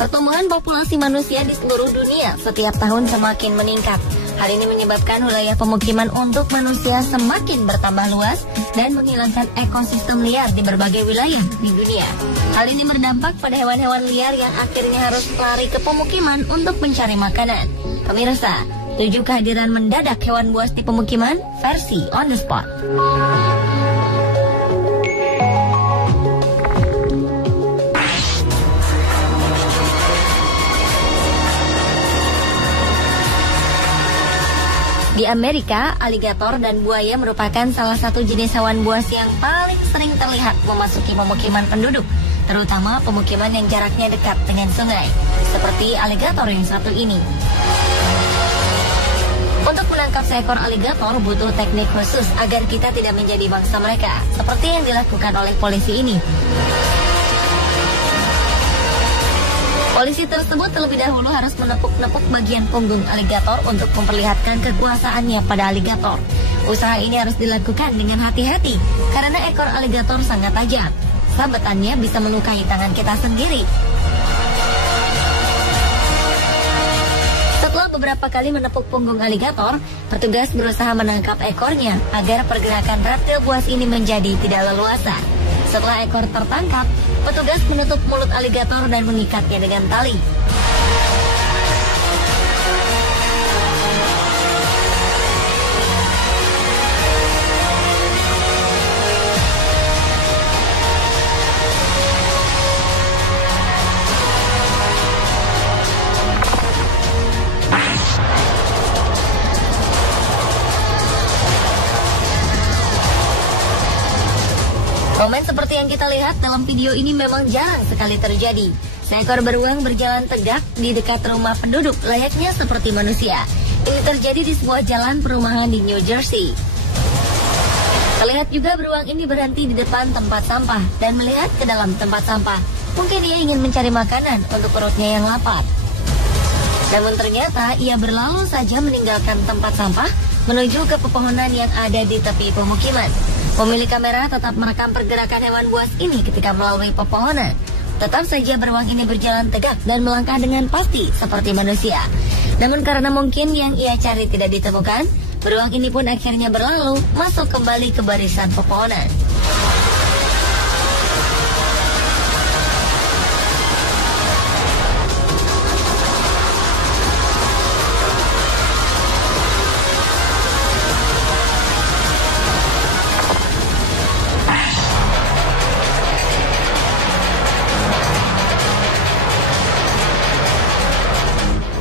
Pertumbuhan populasi manusia di seluruh dunia setiap tahun semakin meningkat. Hal ini menyebabkan wilayah pemukiman untuk manusia semakin bertambah luas dan menghilangkan ekosistem liar di berbagai wilayah di dunia. Hal ini berdampak pada hewan-hewan liar yang akhirnya harus lari ke pemukiman untuk mencari makanan. Pemirsa, 7 kehadiran mendadak hewan buas di pemukiman versi on the spot. Di Amerika, aligator dan buaya merupakan salah satu jenis hewan buas yang paling sering terlihat memasuki pemukiman penduduk, terutama pemukiman yang jaraknya dekat dengan sungai, seperti aligator yang satu ini. Untuk menangkap seekor aligator butuh teknik khusus agar kita tidak menjadi bangsa mereka, seperti yang dilakukan oleh polisi ini. Polisi tersebut terlebih dahulu harus menepuk-nepuk bagian punggung aligator untuk memperlihatkan kekuasaannya pada aligator. Usaha ini harus dilakukan dengan hati-hati karena ekor aligator sangat tajam. Sabetannya bisa melukai tangan kita sendiri. Setelah beberapa kali menepuk punggung aligator, petugas berusaha menangkap ekornya agar pergerakan reptil buas ini menjadi tidak leluasa. Setelah ekor tertangkap, petugas menutup mulut aligator dan mengikatnya dengan tali. Momen seperti yang kita lihat dalam video ini memang jarang sekali terjadi. Seekor beruang berjalan tegak di dekat rumah penduduk layaknya seperti manusia. Ini terjadi di sebuah jalan perumahan di New Jersey. Terlihat juga beruang ini berhenti di depan tempat sampah dan melihat ke dalam tempat sampah. Mungkin ia ingin mencari makanan untuk perutnya yang lapar. Namun ternyata ia berlalu saja meninggalkan tempat sampah menuju ke pepohonan yang ada di tepi pemukiman. Pemilik kamera tetap merekam pergerakan hewan buas ini ketika melalui pepohonan. Tetap saja beruang ini berjalan tegak dan melangkah dengan pasti seperti manusia. Namun karena mungkin yang ia cari tidak ditemukan, beruang ini pun akhirnya berlalu masuk kembali ke barisan pepohonan.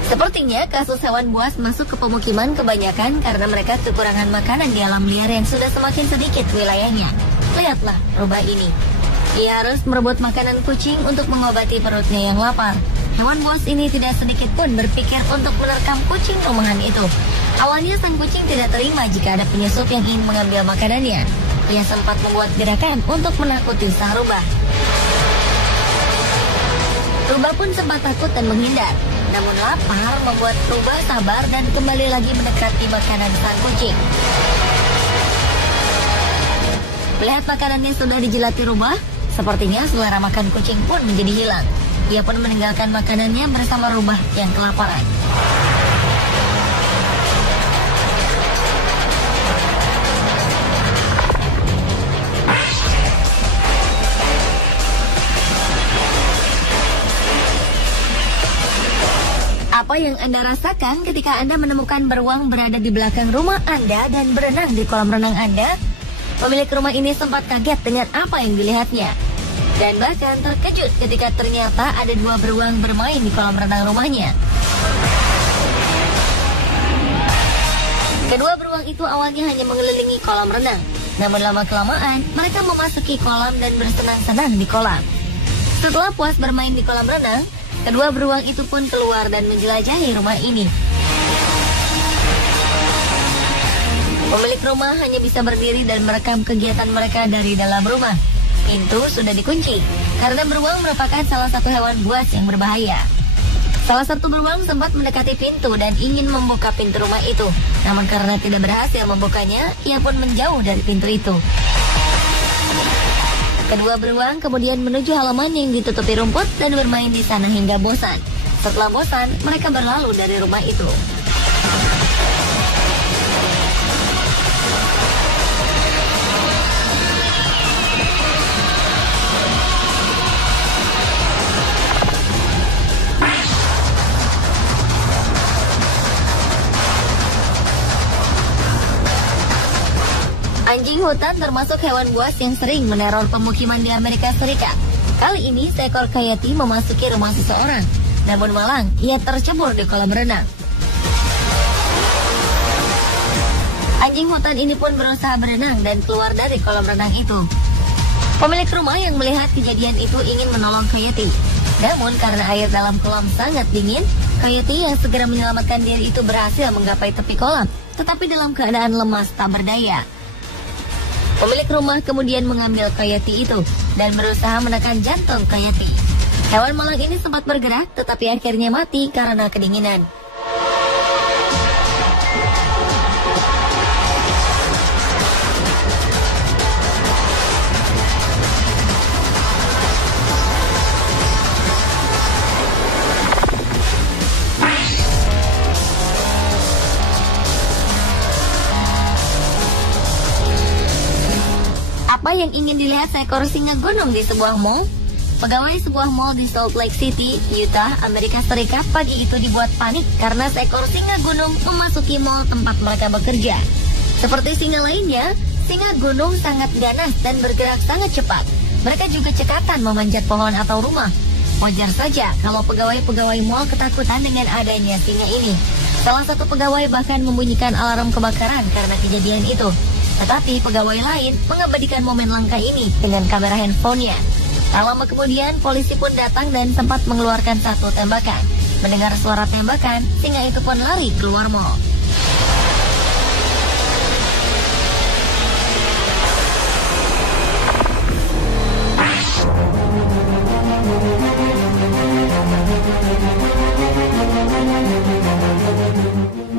Sepertinya kasus hewan buas masuk ke pemukiman kebanyakan karena mereka kekurangan makanan di alam liar yang sudah semakin sedikit wilayahnya. Lihatlah rubah ini. Ia harus merebut makanan kucing untuk mengobati perutnya yang lapar. Hewan buas ini tidak sedikit pun berpikir untuk menerkam kucing rumahan itu. Awalnya sang kucing tidak terima jika ada penyusup yang ingin mengambil makanannya. Ia sempat membuat gerakan untuk menakuti sang rubah. Rubah pun sempat takut dan menghindar. Namun lapar membuat rubah sabar dan kembali lagi mendekati makanan sang kucing. Melihat makanannya sudah dijilati rubah, sepertinya selera makan kucing pun menjadi hilang. Ia pun meninggalkan makanannya bersama rubah yang kelaparan. Apa yang Anda rasakan ketika Anda menemukan beruang berada di belakang rumah Anda dan berenang di kolam renang Anda? Pemilik rumah ini sempat kaget dengan apa yang dilihatnya. Dan bahkan terkejut ketika ternyata ada 2 beruang bermain di kolam renang rumahnya. Kedua beruang itu awalnya hanya mengelilingi kolam renang. Namun lama-kelamaan mereka memasuki kolam dan bersenang-senang di kolam. Setelah puas bermain di kolam renang, kedua beruang itu pun keluar dan menjelajahi rumah ini. Pemilik rumah hanya bisa berdiri dan merekam kegiatan mereka dari dalam rumah. Pintu sudah dikunci karena beruang merupakan salah satu hewan buas yang berbahaya. Salah satu beruang sempat mendekati pintu dan ingin membuka pintu rumah itu. Namun karena tidak berhasil membukanya, ia pun menjauh dari pintu itu. Kedua beruang kemudian menuju halaman yang ditutupi rumput dan bermain di sana hingga bosan. Setelah bosan, mereka berlalu dari rumah itu. Anjing hutan termasuk hewan buas yang sering meneror pemukiman di Amerika Serikat. Kali ini seekor coyote memasuki rumah seseorang. Namun malang, ia tercebur di kolam renang. Anjing hutan ini pun berusaha berenang dan keluar dari kolam renang itu. Pemilik rumah yang melihat kejadian itu ingin menolong coyote. Namun karena air dalam kolam sangat dingin, coyote yang segera menyelamatkan diri itu berhasil menggapai tepi kolam, tetapi dalam keadaan lemas tak berdaya. Pemilik rumah kemudian mengambil coyote itu dan berusaha menekan jantung coyote. Hewan malang ini sempat bergerak tetapi akhirnya mati karena kedinginan. Apa yang ingin dilihat seekor singa gunung di sebuah mall? Pegawai sebuah mall di Salt Lake City, Utah, Amerika Serikat pagi itu dibuat panik karena seekor singa gunung memasuki mall tempat mereka bekerja. Seperti singa lainnya, singa gunung sangat ganas dan bergerak sangat cepat. Mereka juga cekatan memanjat pohon atau rumah. Wajar saja kalau pegawai-pegawai mall ketakutan dengan adanya singa ini. Salah satu pegawai bahkan membunyikan alarm kebakaran karena kejadian itu. Tetapi pegawai lain mengabadikan momen langka ini dengan kamera handphonenya. Tak lama kemudian, polisi pun datang dan sempat mengeluarkan satu tembakan. Mendengar suara tembakan, singa itu pun lari keluar mall.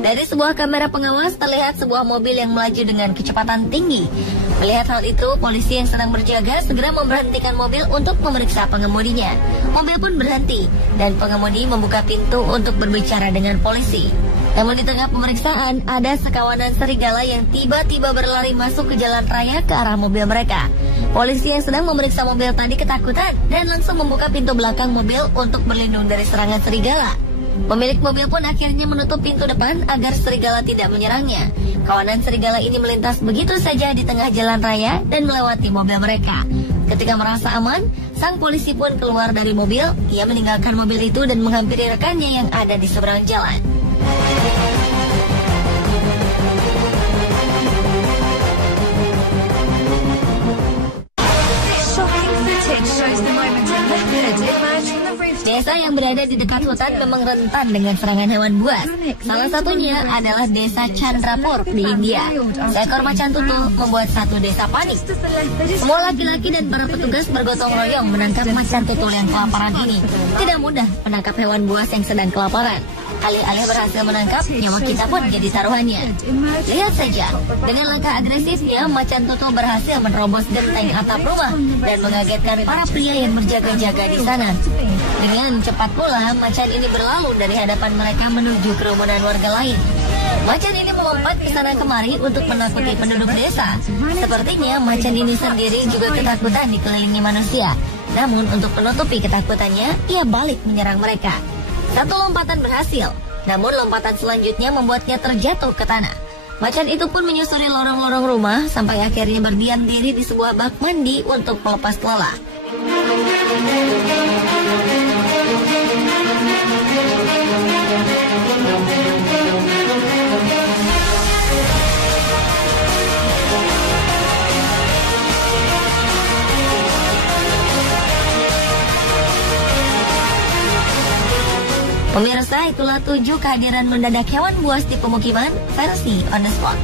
Dari sebuah kamera pengawas terlihat sebuah mobil yang melaju dengan kecepatan tinggi. Melihat hal itu, polisi yang sedang berjaga segera memberhentikan mobil untuk memeriksa pengemudinya. Mobil pun berhenti dan pengemudi membuka pintu untuk berbicara dengan polisi. Namun di tengah pemeriksaan, ada sekawanan serigala yang tiba-tiba berlari masuk ke jalan raya ke arah mobil mereka. Polisi yang sedang memeriksa mobil tadi ketakutan dan langsung membuka pintu belakang mobil untuk berlindung dari serangan serigala. Pemilik mobil pun akhirnya menutup pintu depan agar serigala tidak menyerangnya. Kawanan serigala ini melintas begitu saja di tengah jalan raya dan melewati mobil mereka. Ketika merasa aman, sang polisi pun keluar dari mobil. Ia meninggalkan mobil itu dan menghampiri rekannya yang ada di seberang jalan. Desa yang berada di dekat hutan memang rentan dengan serangan hewan buas. Salah satunya adalah desa Chandrapur di India. Seekor macan tutul membuat satu desa panik. Semua laki-laki dan para petugas bergotong royong menangkap macan tutul yang kelaparan ini. Tidak mudah menangkap hewan buas yang sedang kelaparan. Alih-alih berhasil menangkap, nyawa kita pun jadi taruhannya. Lihat saja, dengan langkah agresifnya, macan tutul berhasil menerobos genteng atap rumah dan mengagetkan para pria yang berjaga-jaga di sana. Dengan cepat pula, macan ini berlalu dari hadapan mereka menuju kerumunan warga lain. Macan ini melompat ke sana kemari untuk menakuti penduduk desa. Sepertinya macan ini sendiri juga ketakutan dikelilingi manusia. Namun untuk menutupi ketakutannya, ia balik menyerang mereka. Satu lompatan berhasil, namun lompatan selanjutnya membuatnya terjatuh ke tanah. Macan itu pun menyusuri lorong-lorong rumah sampai akhirnya berdiam diri di sebuah bak mandi untuk melepas lelah. Pemirsa, itulah 7 kehadiran mendadak hewan buas di pemukiman versi On The Spot.